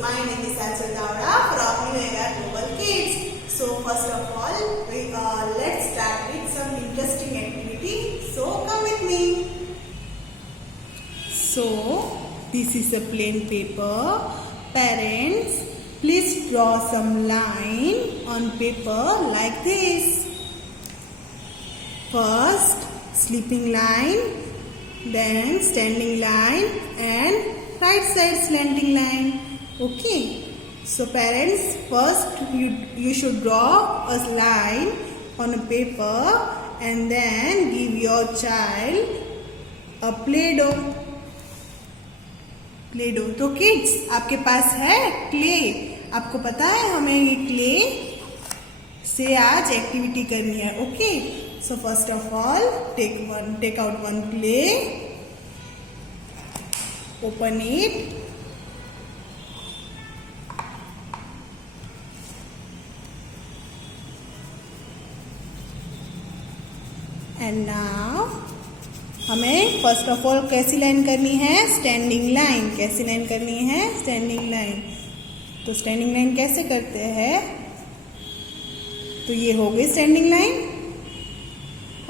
my name is Ansel Davda from New Era Global Kids. So first of all, let's start with some interesting activity. So come with me. So this is a plain paper. Parents, please draw some line on paper like this. First, sleeping line, then standing line and right side slanting line. Okay. So parents, first you should draw a line on a paper and then give your child a Play-Doh. Play-Doh. तो kids, आपके पास है clay. आपको पता है हमें ये clay से आज एक्टिविटी करनी है. Okay. So first of all, take out one clay. Open it. And now हमें फर्स्ट ऑफ ऑल कैसी लाइन करनी है? Standing line. कैसी लाइन करनी है? Standing line. तो स्टैंडिंग लाइन कैसे करते हैं? तो ये हो गई स्टैंडिंग लाइन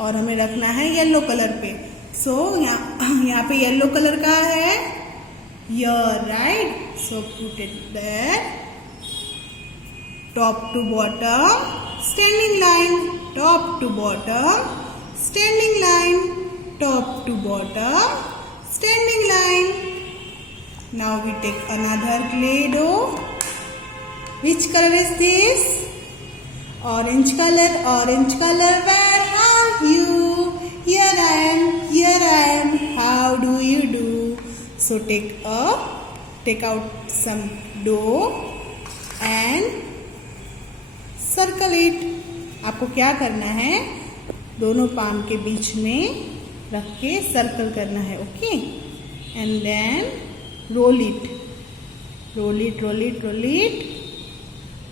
और हमें रखना है येलो कलर पे. सो यहाँ पे येलो कलर का है yeah, right? So put it there. Top to bottom standing line. Top to bottom standing line. Top to bottom standing line. Now we take another Play-Doh. Which color is this? Orange color. Orange color. Where are you? Here I am. Here I am. How do you do? So take out some dough and circle it. आपको क्या करना है? दोनों palm के बीच में रख के circle करना है. Okay. And then roll it. Roll it, roll it, roll it.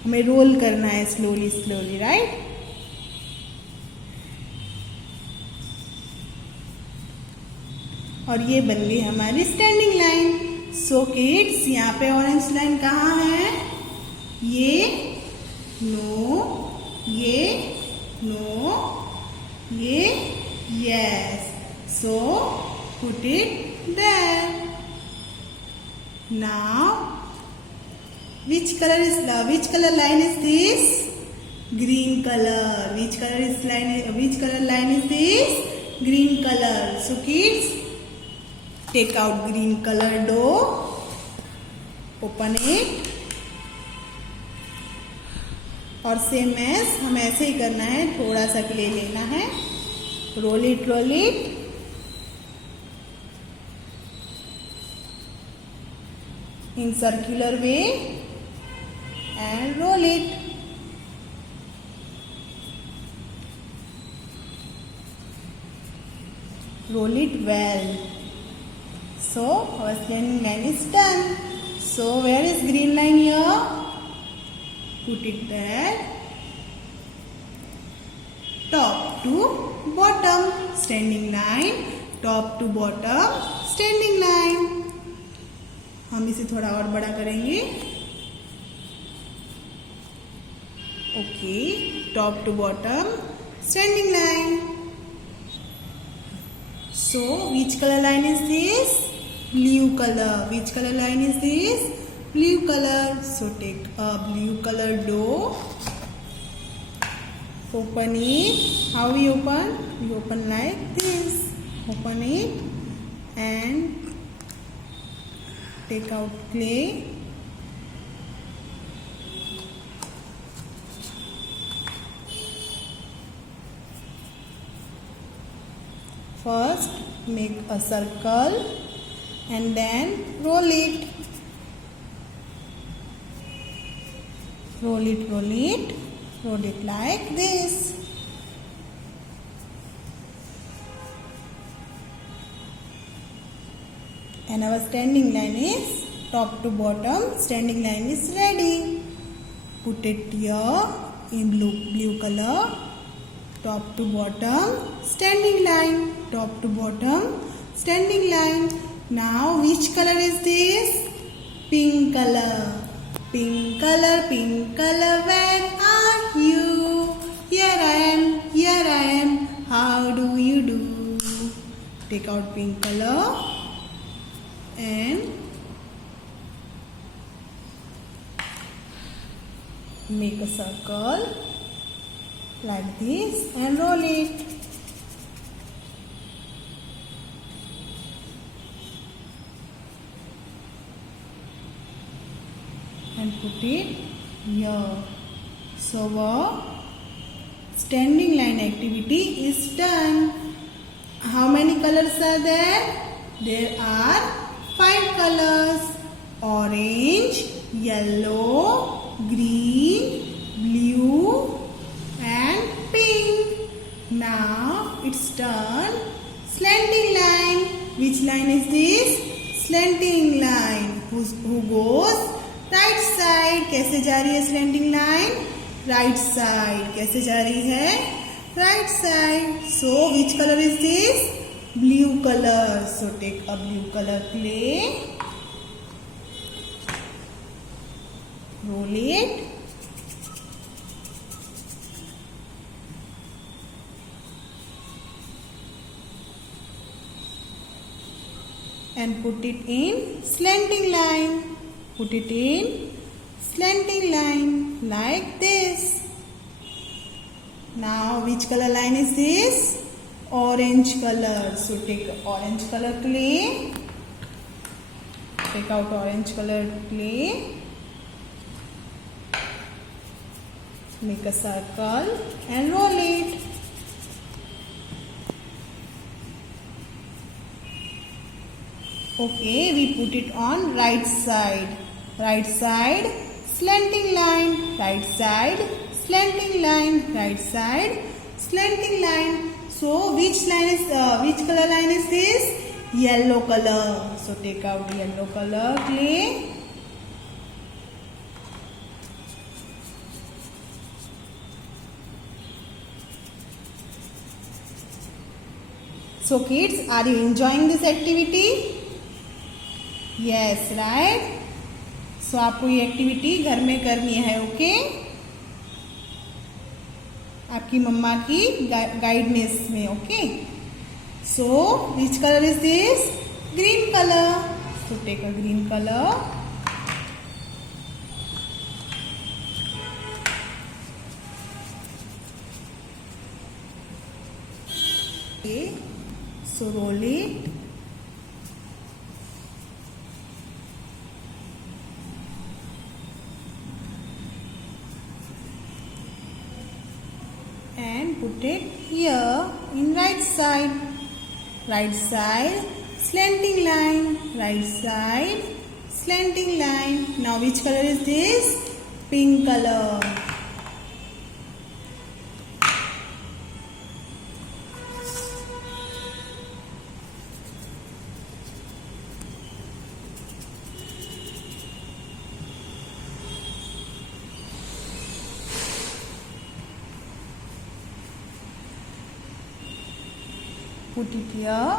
हमें रोल करना है स्लोली स्लोली, राइट? और ये बन गई हमारी स्टैंडिंग लाइन. सो किड्स, यहाँ पे ऑरेंज लाइन कहाँ है? ये नो, ये नो, ये yes. So put it there. Now which color line is this? Green color. Which color line is this? Green color. So kids, take out green color dough. Open it. और same as हमें ऐसे ही करना है. थोड़ा सा clay लेना है. Roll it, roll it. In circular way and roll it. Roll it well. So our standing line is done. So where is green line here? Put it there. Top to bottom standing line. Top to bottom standing line. हम इसे थोड़ा और बड़ा करेंगे. Okay. Top to bottom standing line. So which color line is this? Blue color. Which color line is this? Blue color. So take a blue color dough. Open it. How we open? We open like this. Open it and take out clay. First make a circle and then roll it. Roll it, roll it, roll it like this. And our standing line is top to bottom. Standing line is ready. Put it here in blue color. Top to bottom, standing line. Top to bottom, standing line. Now which color is this? Pink color. Pink color, where are you? Here I am, how do you do? Take out pink color and make a circle like this and roll it. And put it here. So our standing line activity is done. How many colors are there? There are 5 colors: orange, yellow, green, blue and pink. Now it's done. Slanting line. Which line is this? Slanting line. Who goes right side. कैसे जा रही है slanting line? Right side. कैसे जा रही है? Right side. So which colour is this? Blue colour. So take a blue colour clay, roll it and put it in slanting line. Put it in slanting line like this. Now which color line is this? Orange color. So take orange color clay. Take out orange color clay. Make a circle and roll it. Okay, we put it on right side. Right side, slanting line. Right side, slanting line. Right side, slanting line. So which color line is this? Yellow color. So take out yellow color clay. So kids, are you enjoying this activity? Yes, right? So आपको ये activity घर में करनी है. Okay, आपकी मम्मा की guidance में. Okay, so which colour is this? Green colour. So take a green colour okay. So roll it and put it here in right side. Right side, slanting line. Right side, slanting line. Now which color is this? Pink color. Put it here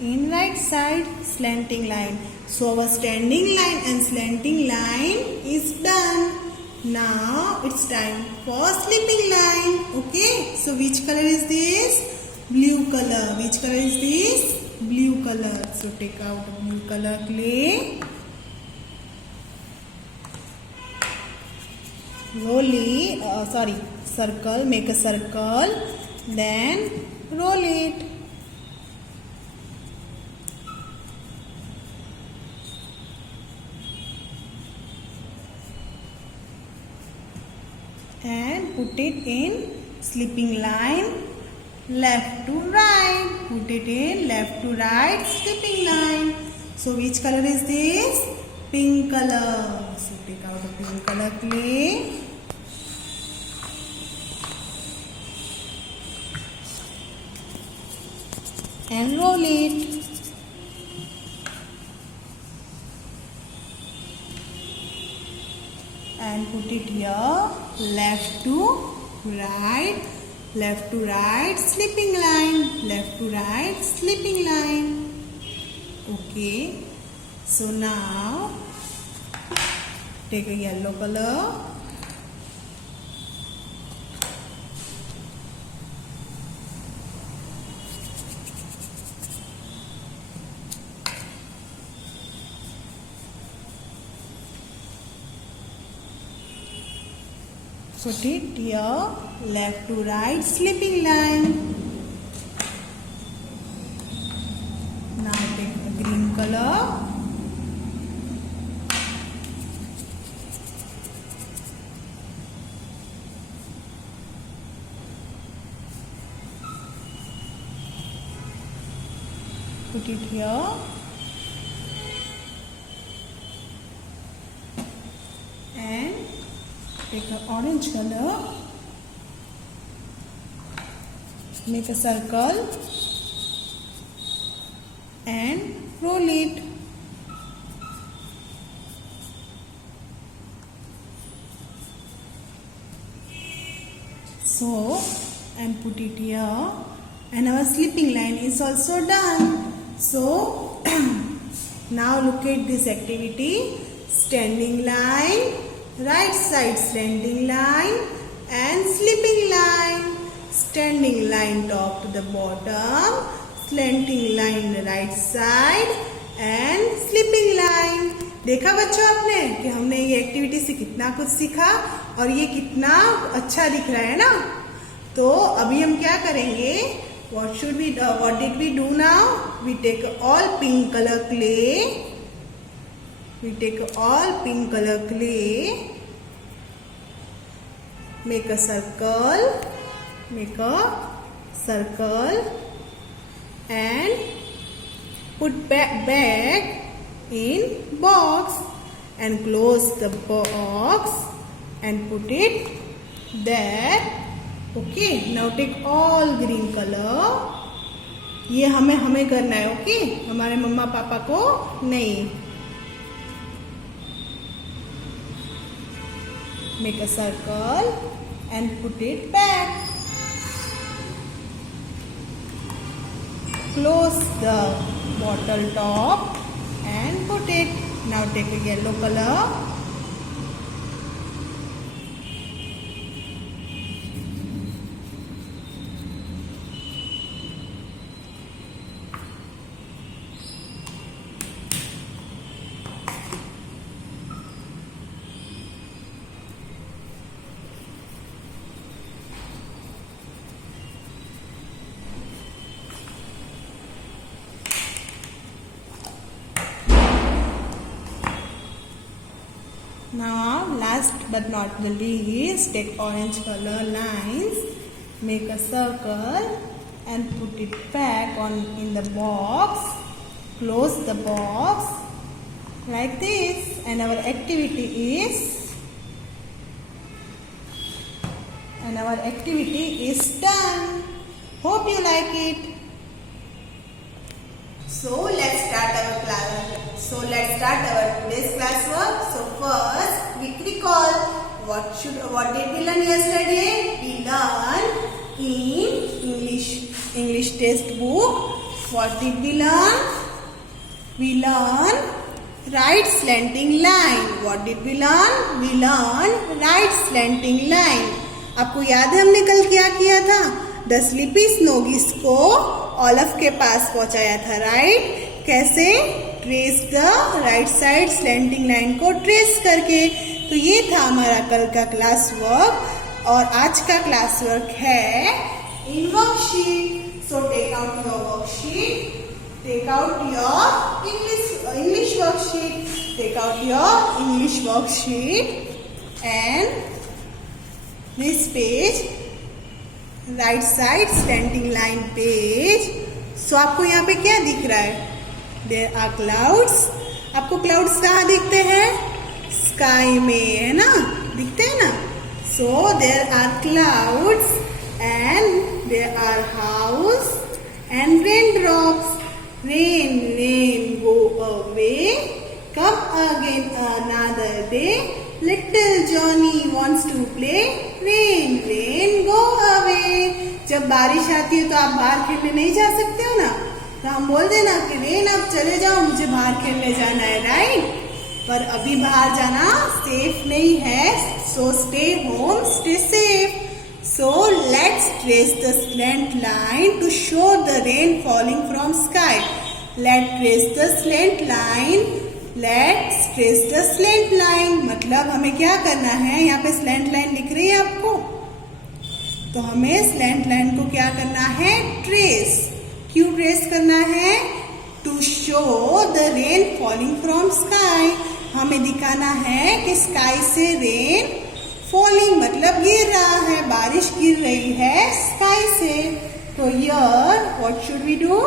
in right side, slanting line. So our standing line and slanting line is done. Now it's time for slipping line. Okay, so which color is this? Blue color. Which color is this? Blue color. So take out the blue color clay. Circle. Make a circle. Then roll it. And put it in slipping line, left to right. Put it in left to right, slipping line. So which color is this? Pink color. So take out the pink color clay. And roll it. And put it here, left to right, slipping line, left to right, slipping line. Okay, so now take a yellow color. Put it here, left to right slipping line. Now take a green color. Put it here. And take an orange color. Make a circle and roll it. So, and put it here, and our slipping line is also done. So, now look at this activity. Standing line, right side standing line and slipping line. Standing line top to the bottom, slanting line right side and slipping line. देखा बच्चों आपने कि हमने ये activity से कितना कुछ सीखा और ये कितना अच्छा दिख रहा है ना। तो अभी हम क्या करेंगे? What did we do now? We take all pink color clay. We take all pink color clay. Make a circle. Make a circle and put back in box and close the box and put it there. Okay, now take all green color. ये हमें करना है, okay, हमारे मम्मा पापा को नहीं. Make a circle and put it back. Close the bottle top and put it. Now take a yellow color. Now, last but not the least, take orange color lines, make a circle and put it back in the box, close the box like this, and our activity is done. Hope you like it. So let's start our today's classwork. So first, quick recall. What did we learn yesterday? We learned in English textbook. What did we learn? We learned right slanting line. What did we learn? We learned right slanting line. आपको याद है हमने कल क्या किया था? The sleepy snoggies को olive के पास पहुंचाया था, राइट? कैसे? Trace the right side slanting line को ट्रेस करके. तो ये था हमारा कल का क्लास वर्क और आज का क्लास वर्क है in worksheet. So take out your worksheet, take out your English worksheet, take out your English worksheet and this page, right side slanting line page. So आपको यहाँ पे क्या दिख रहा है? There are clouds. आपको clouds कहाँ दिखते हैं? स्काई में, है ना? दिखते हैं ना? So there are clouds and there are house and rain drops. Rain go away, come again another day, little Johnny wants to play, rain go away. जब बारिश आती है तो आप बाहर खेलने नहीं जा सकते हो ना, तो हम बोल देना कि रेन आप चले जाओ, मुझे बाहर खेलने जाना है, राइट? पर अभी बाहर जाना सेफ नहीं है, so stay home, stay safe. So let's trace the slant line to show the rain falling from sky. Let's trace the slant line. Let's trace the slant line. मतलब हमें क्या करना है, यहाँ पे slant line लिख रही है आपको, तो हमें slant line को क्या करना है, trace. क्यों trace करना है? To show the rain falling from sky. हमें दिखाना है कि sky से rain फॉलिंग मतलब गिर रहा है, बारिश गिर रही है स्काई से. तो here what should we do?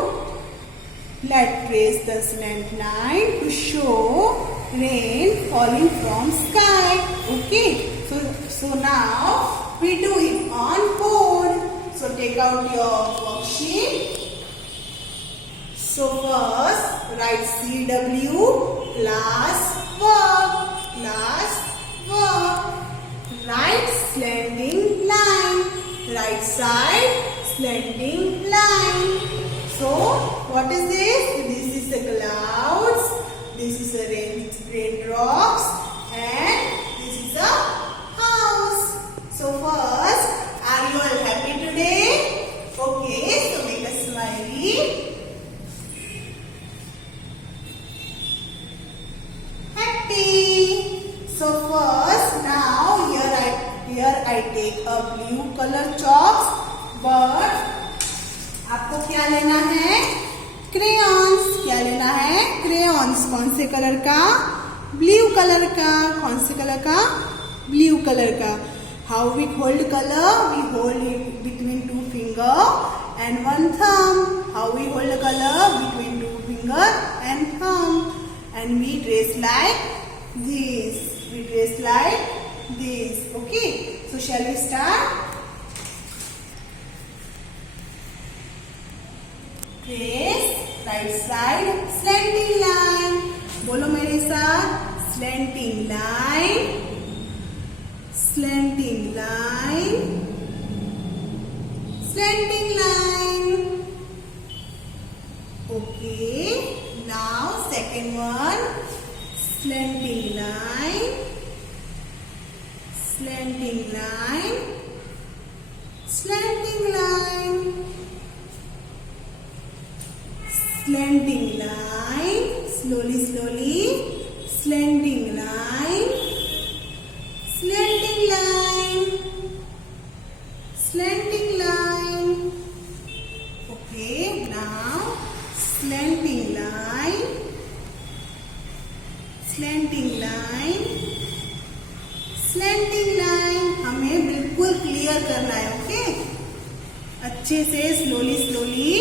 Let's trace the slant line to show rain falling from sky. Okay, so now we do it on board. So take out your worksheet. So first write CW class work. Class work. Right slanting line, right side slanting line. So what is this? This is the clouds, this is the raindrops, and this is a house. So first, are you all happy today? Okay, so make a smiley. Happy. So first, now here I take a blue color chalks, but आपको क्या लेना है? crayons. क्या लेना है? crayons. कौन से colour का? ब्लू कलर का. कौन से कलर का? ब्लू कलर का. How we hold color? We hold it between two finger and one thumb. How we hold the color? Between two finger and thumb. And we trace like this. We trace like this. Okay, so shall we start? Trace right side slanting line. बोलो मेरे साथ, slanting line, slanting line, slanting line. Okay, now second one, slanting line, slanting line, slanting line, slanting line, slowly slowly, slanting line, slanting line, slanting line. Okay, now slanting line, slanting line, slanting line. हमें बिल्कुल clear करना है. Okay, अच्छे से slowly slowly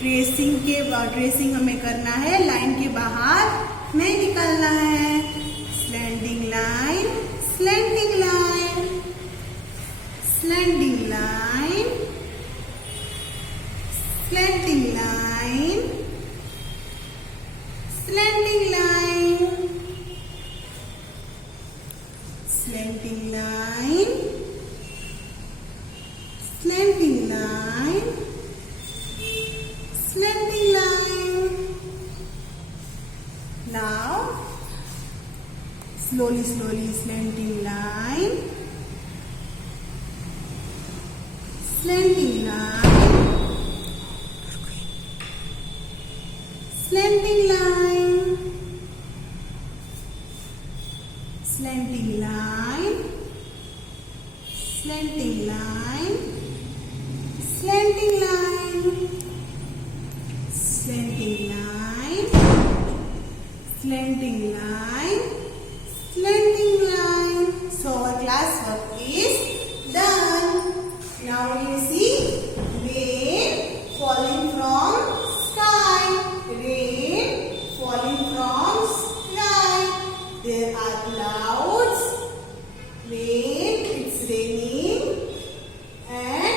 tracing हमें करना है. Line के बाहर नहीं निकलना है. Slanting line, slanting line, slanting line, slanting line, slanting line, slanting line, slanting line, slanting line. Now slowly slanting line, slanting line, slanting line, slanting line, slanting line, slanting line, slanting line, slanting line, slanting line. So our class work is done. Now you see rain falling from sky. Rain falling from sky. There are clouds. Rain, it's raining. And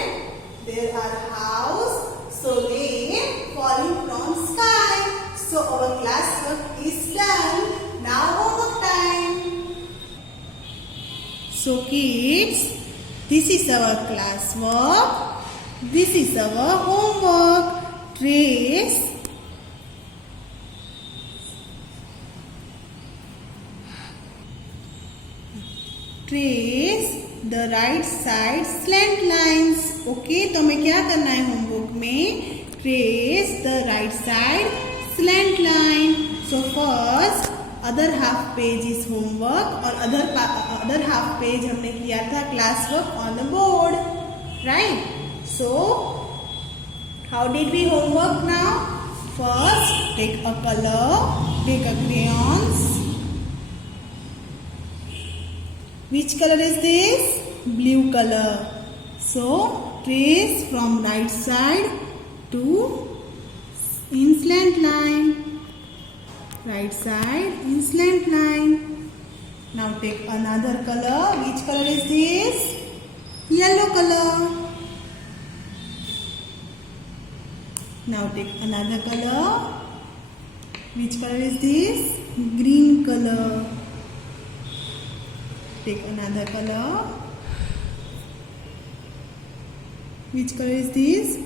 there are house. So rain falling from sky. So our class work is done. Now homework time. So kids, this is our class work. This is our homework. Trace trace the right side slant lines. Okay, तो हमें क्या करना है homework में? Trace the right side slant line. So first other half page is homework और other half page हमने किया था class work on the board, right? So how did we homework now? First, take a color, take a crayons. Which color is this? Blue color. So, trace from right side to in slant line. Right side in slant line. Now take another color. Which color is this? Yellow color. Now take another color. Which color is this? Green color. Take another color. Which color is this?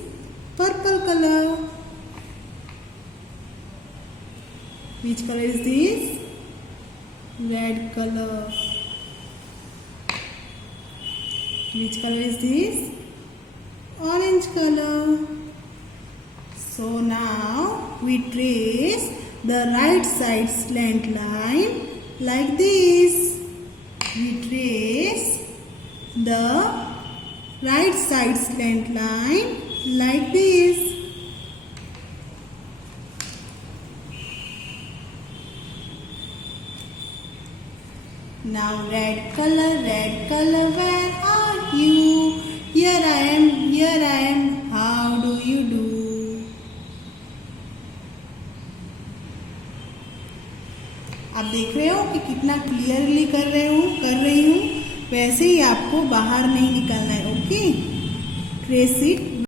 Purple color. Which color is this? Red color. Which color is this? Orange color. So now we trace the right side slant line like this. We trace the right side slant line like this. Now red color, where are you? Here I am, how do you do? आप देख रहे हो कि कितना clearly कर रही हूँ। वैसे ही आपको बाहर नहीं निकलना है। Okay, trace it